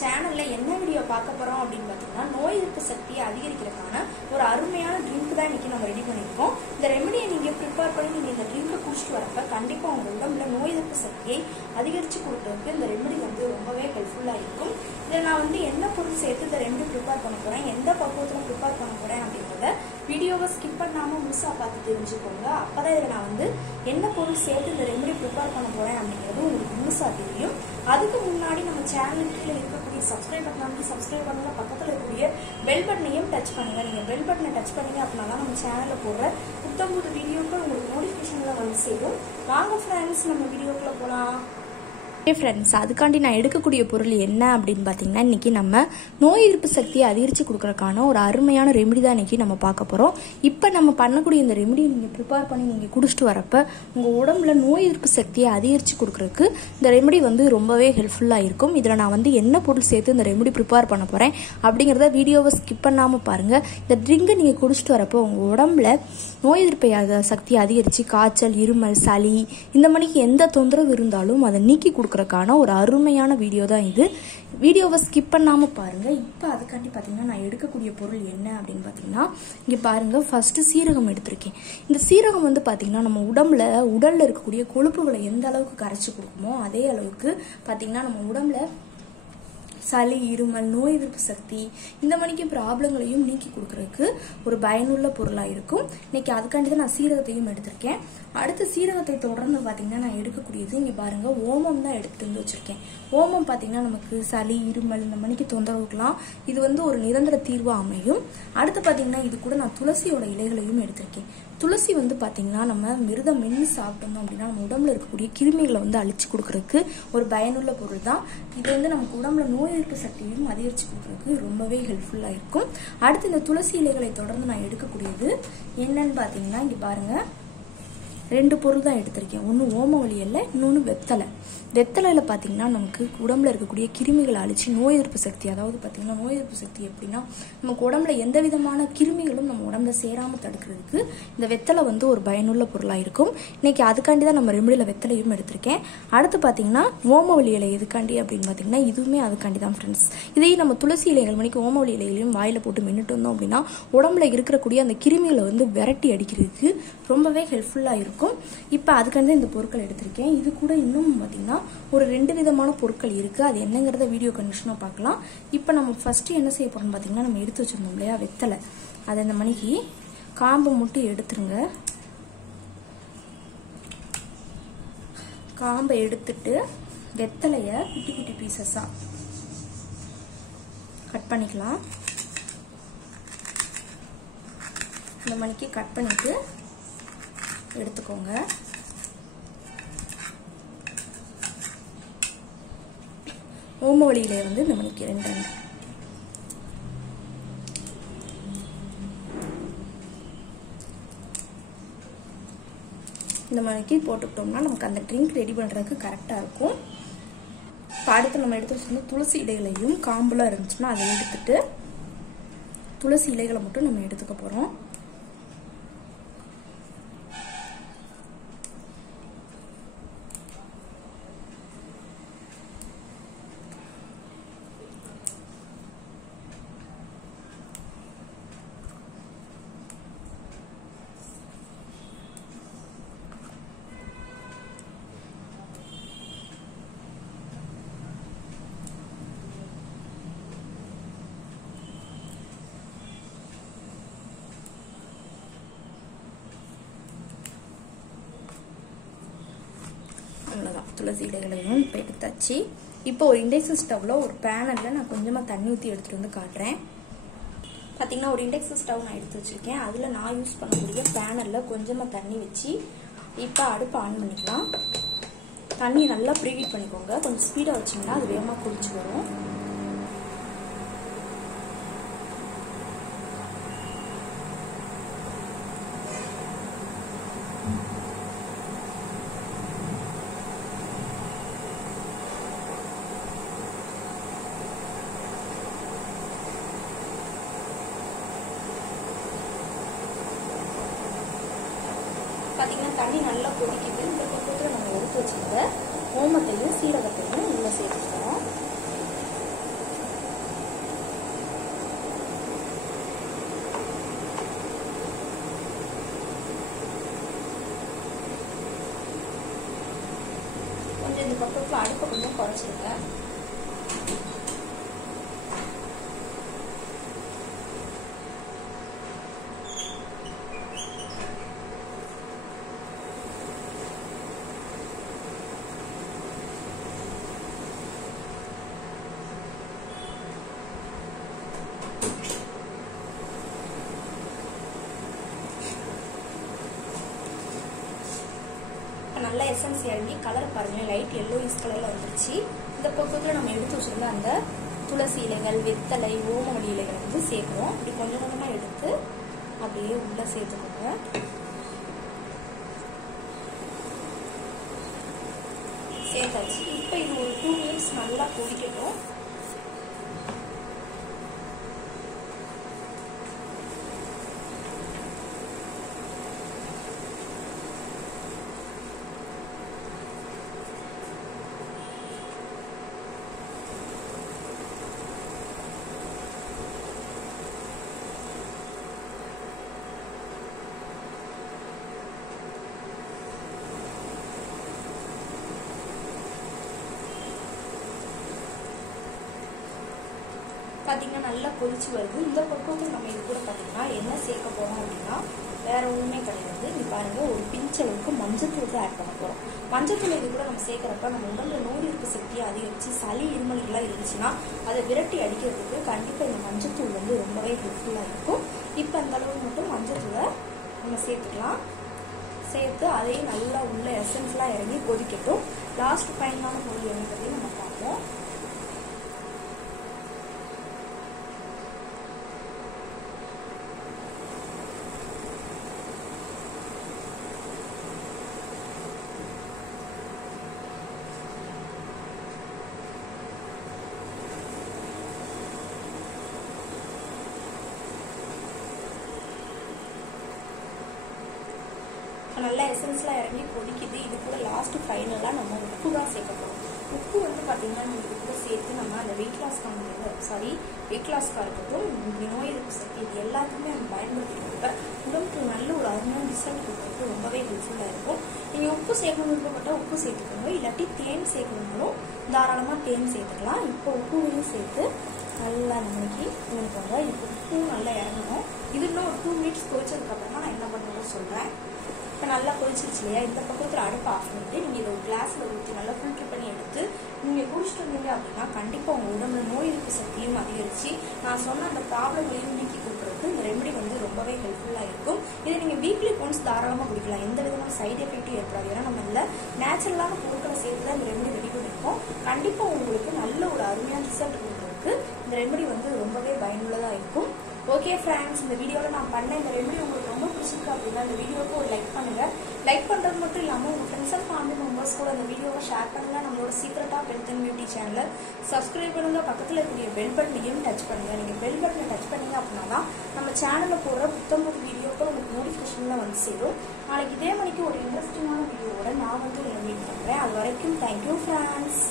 சேனல்ல என்ன வீடியோ பார்க்க போறோம் அப்படின்னு பார்த்தீங்கன்னா நோய் எதிர்ப்பு சக்தியை அதிகரிக்கிறதுக்கான ஒரு அருமையான ட்ரிங்க் தான் இன்னைக்கு நம்ம ரெடி பண்ணியிருக்கோம். இந்த ரெமெடியை நீங்க ப்ரிப்பேர் பண்ணி நீங்க இந்த ட்ரிங்கை குடிச்சிட்டு வரப்ப கண்டிப்பா உங்க உடம்புல நோய் எதிர்ப்பு சக்தியை அதிகரிச்சு கொடுக்கறதுக்கு இந்த ரெமெடி ரொம்பவே ஹெல்ப்ஃபுல்லா இருக்கும். இதை நான் என்ன பொருள் சேர்த்து இந்த ரெமெடி ப்ரிப்பேர் பண்ண போறேன், எந்த பக்குவத்தில் ப்ரிப்பேர் பண்ண போறேன் அப்படின்றத வீடியோவை ஸ்கிப் பண்ணாம முழுசா பார்த்து தெரிஞ்சுக்கோங்க. அப்பதான் இதில் நான் என்ன பொருள் சேர்த்து இந்த ரெமெடி ப்ரிப்பேர் பண்ண போறேன் அப்படிங்கிறது உங்களுக்கு முழுசா தெரியும். அதுக்கு முன்னாடி நம்ம சேனலுக்கு கீழே இருக்கக்கூடிய சப்ஸ்கிரைப் பட்டன் சப்ஸ்கிரைப் பண்ணுங்க, பக்கத்தில் இருக்கக்கூடிய பெல் பட்டனையும் டச் பண்ணுங்க. நீங்க பெல் பட்டனை டச் பண்ணீங்க அப்படின்னா நம்ம சேனல்ல போடுற புத்தம்புது வீடியோக்கள் உங்களுக்கு நோட்டிபிகேஷன்ல வந்து சேரும். வாங்க ஃப்ரெண்ட்ஸ், நம்ம வீடியோக்குள்ள போலாம். ஃப்ரெண்ட்ஸ், அதுக்காண்டி நான் எடுக்கக்கூடிய பொருள் என்ன அப்படின்னு பார்த்தீங்கன்னா, இன்னைக்கு நம்ம நோய் எதிர்ப்பு சக்தியை அதிகரித்து கொடுக்கறதுக்கான ஒரு அருமையான ரெமெடி தான் இன்னைக்கு நம்ம பார்க்க போகிறோம். இப்போ நம்ம பண்ணக்கூடிய இந்த ரெமெடியை நீங்கள் ப்ரிப்பேர் பண்ணி நீங்கள் குடிச்சிட்டு வரப்ப உங்கள் உடம்புல நோய் எதிர்ப்பு சக்தியை அதிகரித்து கொடுக்கறதுக்கு இந்த ரெமெடி ரொம்பவே ஹெல்ப்ஃபுல்லாக இருக்கும். இதில் நான் என்ன பொருள் சேர்த்து இந்த ரெமெடி ப்ரிப்பேர் பண்ண போகிறேன் அப்படிங்கிறத வீடியோவை ஸ்கிப் பண்ணாமல் பாருங்கள். இந்த ட்ரிங்கை நீங்கள் குடிச்சிட்டு வரப்போ உங்கள் உடம்புல நோய் எதிர்ப்பு சக்தியை அதிகரித்து காய்ச்சல், இருமல், சளி இந்த மணிக்கு எந்த தொந்தரவு இருந்தாலும் அதை நீக்கி கொடுக்குறதுக்கான ஒரு அருமையான வீடியோ தான் இது. வீடியோவை ஸ்கிப் பண்ணாம பாருங்க. இப்போ அதுக்காண்டி பார்த்தீங்கன்னா நான் எடுக்கக்கூடிய பொருள் என்ன அப்படின்னு பார்த்தீங்கன்னா, இங்கே பாருங்க, ஃபர்ஸ்ட் சீரகம் எடுத்திருக்கேன். இந்த சீரகம் பார்த்தீங்கன்னா நம்ம உடல்ல இருக்கக்கூடிய கொழுப்புகளை எந்த அளவுக்கு கரைச்சி கொடுக்குமோ அதே அளவுக்கு பார்த்தீங்கன்னா நம்ம உடம்புல சளி, இருமல், நோய் எதிர்ப்பு சக்தி இந்த மணிக்கு ப்ராப்ளங்களையும் நீக்கி கொடுக்கறதுக்கு ஒரு பயனுள்ள பொருளாக இருக்கும். இன்னைக்கு அதுக்காண்டி தான் நான் சீரகத்தையும் எடுத்திருக்கேன். அடுத்து சீரகத்தை தொடர்ந்து பார்த்தீங்கன்னா நான் எடுக்கக்கூடியது இங்கே பாருங்க, ஓமம் தான் எடுத்துட்டு வந்து வச்சிருக்கேன். ஓமம் பார்த்தீங்கன்னா நமக்கு சளி, இருமல் இந்த மணிக்கு தொந்தரவுக்கலாம் இது ஒரு நிரந்தர தீர்வாக அமையும். அடுத்து பார்த்தீங்கன்னா இது கூட நான் துளசியோட இலைகளையும் எடுத்திருக்கேன். துளசி பார்த்தீங்கன்னா நம்ம மிருதம் மென்று சாப்பிட்டோம் அப்படின்னா நம்ம உடம்புல இருக்கக்கூடிய கிருமிகளை அழிச்சு கொடுக்கறதுக்கு ஒரு பயனுள்ள பொருள் தான் இது. நமக்கு உடம்புல நோய் எதிர்ப்பு சக்தியையும் அதிகரிச்சு கொடுக்கறதுக்கு ரொம்பவே ஹெல்ப்ஃபுல்லா இருக்கும். அடுத்து இந்த துளசி இலைகளை தொடர்ந்து நான் எடுக்கக்கூடியது என்னன்னு பாத்தீங்கன்னா, இங்க பாருங்க, 2 பொருள் தான் எடுத்திருக்கேன். ஒன்று ஓமவல்லி இலை, இன்னொன்று வெத்தலை. வெத்தலையில பார்த்தீங்கன்னா நமக்கு உடம்புல இருக்கக்கூடிய கிருமிகளை அழிச்சு நோய் எதிர்ப்பு சக்தி, அதாவது பார்த்தீங்கன்னா நோய் எதிர்ப்பு சக்தி எப்படின்னா நமக்கு உடம்புல எந்த விதமான கிருமிகளும் நம்ம உடம்புல சேராம தடுக்கிறதுக்கு இந்த வெத்தலை ஒரு பயனுள்ள பொருளாக இருக்கும். இன்னைக்கு அதுக்காண்டி தான் நம்ம ரெமடியில் வெத்தலையும் எடுத்திருக்கேன். அடுத்து பார்த்தீங்கன்னா ஓமவல்லி இலை எதுக்காண்டி அப்படின்னு பார்த்தீங்கன்னா இதுவுமே அதுக்காண்டி தான் ஃப்ரெண்ட்ஸ். இதையும் நம்ம துளசி இலைகள் மணிக்கு ஓமவல்லி இலைகளையும் வாயில போட்டு மென்னுட்டு வந்தோம் அப்படின்னா உடம்புல இருக்கக்கூடிய அந்த கிருமிகளை விரட்டி அடிக்கிறதுக்கு ரொம்பவே ஹெல்ப்ஃபுல்லாக இருக்கும். இப்போ அதுக்காண்டி இந்த பொருட்கள் எடுத்திருக்கேன். இது கூட இன்னும் பார்த்தீங்கன்னா ஒரு 2 விதமான பொருட்கள் இருக்கு. அது என்னங்கிறத வீடியோ கண்டிஷனா பார்க்கலாம். இப்போ நம்ம ஃபர்ஸ்ட் என்ன செய்ய போறோம்னு பார்த்தீங்கன்னா, நம்ம எடுத்து வச்சிருந்தோம் இல்லையா வெத்தலை, அதை இந்த மணிக்கு காம்பை மட்டும் எடுத்துருங்க. காம்பை எடுத்துட்டு வெத்தலைய குட்டி குட்டி பீசஸா கட் பண்ணிக்கலாம். இந்த மணிக்கு கட் பண்ணிட்டு எடுத்துக்கோங்க. ஓமவல்லியில இந்த மணிக்கு 2 இந்த மணிக்கு போட்டுக்கிட்டோம்னா நமக்கு அந்த ட்ரிங்க் ரெடி பண்றதுக்கு கரெக்டா இருக்கும். அடுத்து நம்ம எடுத்து வச்சிருந்த துளசி இலைகளையும் காம்புலாம் இருந்துச்சுன்னா அதை எடுத்துட்டு துளசி இலைகளை மட்டும் நம்ம எடுத்துக்க போறோம். அவ்வளோதான், துளசி இலைகளையும் இப்போ எடுத்தாச்சு. இப்போ ஒரு இண்டக்ஷன் ஸ்டவ்ல ஒரு பேனல்ல நான் கொஞ்சமா தண்ணி ஊற்றி எடுத்துட்டு வந்து காட்டுறேன். பார்த்தீங்கன்னா ஒரு இண்டக்ஷன் ஸ்டவ் நான் எடுத்து வச்சிருக்கேன். அதில் நான் யூஸ் பண்ணக்கூடிய பேனல்ல கொஞ்சமா தண்ணி வச்சு இப்போ அடுப்பை ஆன் பண்ணிக்கலாம். தண்ணி நல்லா ப்ரீஹீட் பண்ணிக்கோங்க. கொஞ்சம் ஸ்பீடாக வச்சிங்கன்னா அது வேகமாக கொதிச்சு வரும். பார்த்தீங்கன்னா தண்ணி நல்லா கொதிக்குது. இந்த பக்கத்தில் நம்ம எடுத்து வச்சுருக்க ஓமத்தையும் சீரகத்தையும் உள்ள சேர்த்துக்கிறோம். இப்போ அடுப்பை கொஞ்சம் குறைச்சிருங்க. நல்லா எசன்ஸ் இறங்கி கலர் பாருங்க, லைட் எல்லோயிஷ் கலர்ல வந்துருச்சு. இந்த பக்கத்துல நம்ம எடுத்து வச்சிருந்த அந்த துளசி இலைகள், வெத்தலை, ஓமவல்லி இலைகள் வந்து சேர்க்கிறோம். இப்படி கொஞ்சம் கொஞ்சமா எடுத்து அப்படியே உள்ள சேர்த்துக்கோங்க. சேர்த்தாச்சு. இப்போ இது ஒரு 2 மினிட்ஸ் நல்லா கொதிக்கட்டும். பார்த்தீங்கன்னா நல்லா கொதிச்சு வருது. இந்த பக்கத்தில் நம்ம இது கூட பார்த்தீங்கன்னா என்ன சேர்க்க போறோம் அப்படின்னா வேற ஒன்றுமே கிடையாது. நீ பாருங்க, ஒரு பிஞ்ச் அளவுக்கு மஞ்சத்தூள் தான் ஆட் பண்ண போறோம். மஞ்சத்தூள் இது கூட நம்ம சேர்க்கிறப்ப நம்ம உடம்புல நோய் எதிர்ப்பு சக்தியை அதிகரிச்சு சளி இருமல்கள்லாம் இருந்துச்சுன்னா அதை விரட்டி அடிக்கிறதுக்கு கண்டிப்பாக இந்த மஞ்சத்தூள் வந்து ரொம்பவே ஹெல்ப்ஃபுல்லாக இருக்கும். இப்போ அந்த அளவுக்கு மட்டும் மஞ்சத்தூளை நம்ம சேர்த்துக்கலாம். சேர்த்து அதையும் நல்லா உள்ள எசன்ஸ்லாம் இறங்கி கொதிக்கட்டும். லாஸ்ட் ஃபைனலான பொருள் என்னன்றதையும் நம்ம பார்ப்போம். நல்லா எசன்ஸ்லாம் இறங்கி கொதிக்குது. இது கூட லாஸ்ட் ஃபைனலாக நம்ம உப்பு தான் சேர்க்க போகிறோம். உப்பு வந்து பார்த்தீங்கன்னா இது கூட சேர்த்து நம்ம அந்த வெயிட் லாஸ்க்காக இருக்கட்டும், நோய் எதிர்ப்பு சக்தி இது எல்லாத்துக்குமே நம்ம பயன்படுத்திக்கிறப்ப உடம்புக்கு நல்ல ஒரு அருமையான ரிசல்ட் கொடுக்கறதுக்கு ரொம்பவே ஹெல்ப்ஃபுல்லாக இருக்கும். நீங்கள் உப்பு சேர்க்கணும் விருப்பப்பட்டால் உப்பு சேர்த்துக்கோங்க, இல்லாட்டி தேன் சேர்க்கணுங்களும் தாராளமாக தேன் சேர்த்துக்கலாம். இப்போ உப்புவையும் சேர்த்து நல்லா நம்மளுக்கு ஊற்றிக்கோங்க. இப்போ உப்பும் நல்லா இறங்கணும். இது இன்னும் ஒரு 2 மினிட்ஸ் கொதிச்சதுக்கப்புறமா நான் என்ன பண்ணுறேன்னு சொல்கிறேன். இப்போ நல்லா கொதிச்சிருச்சு இல்லையா? இந்த பக்கத்தில் அடுப்பு ஆஃப் பண்ணிட்டு நீங்கள் இதை ஒரு கிளாஸில் ஊற்றி நல்லா ஃபில்டர் பண்ணி எடுத்து நீங்கள் குடிச்சிட்டு வந்தீங்க அப்படின்னா கண்டிப்பாக உங்கள் உடம்புல நோய் எதிர்ப்பு சக்தியும் அதிகரித்து நான் சொன்ன அந்த ப்ராப்ளங்களையும் நீக்கி கொடுக்குறதுக்கு இந்த ரெமெடி வந்து ரொம்பவே ஹெல்ப்ஃபுல்லாக இருக்கும். இதை நீங்கள் வீக்லி ஒன்ஸ் தாராளமாக குடிக்கலாம். எந்த விதமான சைடு எஃபெக்ட்டும் ஏற்படாது. ஏன்னா நம்ம இல்லை நேச்சுரலான பொருட்களை சேர்த்து தான் இந்த ரெமெடி ரெடி பண்ணியிருக்கோம். கண்டிப்பாக உங்களுக்கு நல்ல ஒரு அருமையான ரிசல்ட் கொடுக்குறதுக்கு இந்த ரெமெடி வந்து ரொம்பவே பயனுள்ளதாக இருக்கும். ஓகே ஃப்ரெண்ட்ஸ், இந்த வீடியோவில் நான் பண்ண இந்த ரெமெடி உங்களுக்கு ரொம்ப பிடிச்சிருக்கு அப்படின்னா இந்த வீடியோவுக்கு ஒரு லைக் பண்ணுங்கள். லைக் பண்ணுறது மட்டும் இல்லாமல் உங்கள் ஃப்ரெண்ட்ஸ் அண்ட் ஃபேமிலி மெம்பர்ஸ் கூட இந்த வீடியோவை ஷேர் பண்ணுங்கள். நம்மளோட secret of health and beauty சேனலை சப்ஸ்கிரைப் பண்ணுங்கள். பக்கத்தில் இருக்கக்கூடிய பெல் பட்டனையும் டச் பண்ணுங்கள். நீங்கள் பெல் பட்டனை டச் பண்ணீங்க அப்படின்னா தான் நம்ம சேனலில் போடுற புத்தம் வீடியோக்கள் உங்களுக்கு நோட்டிஃபிகேஷனில் வந்து சேரும். நாளைக்கு இதே மணிக்கு ஒரு இன்ட்ரெஸ்டிங்கான வீடியோவோட நான் வந்து உங்களை மீட் பண்ணுறேன். அது வரைக்கும் தேங்க்யூ ஃப்ரெண்ட்ஸ்.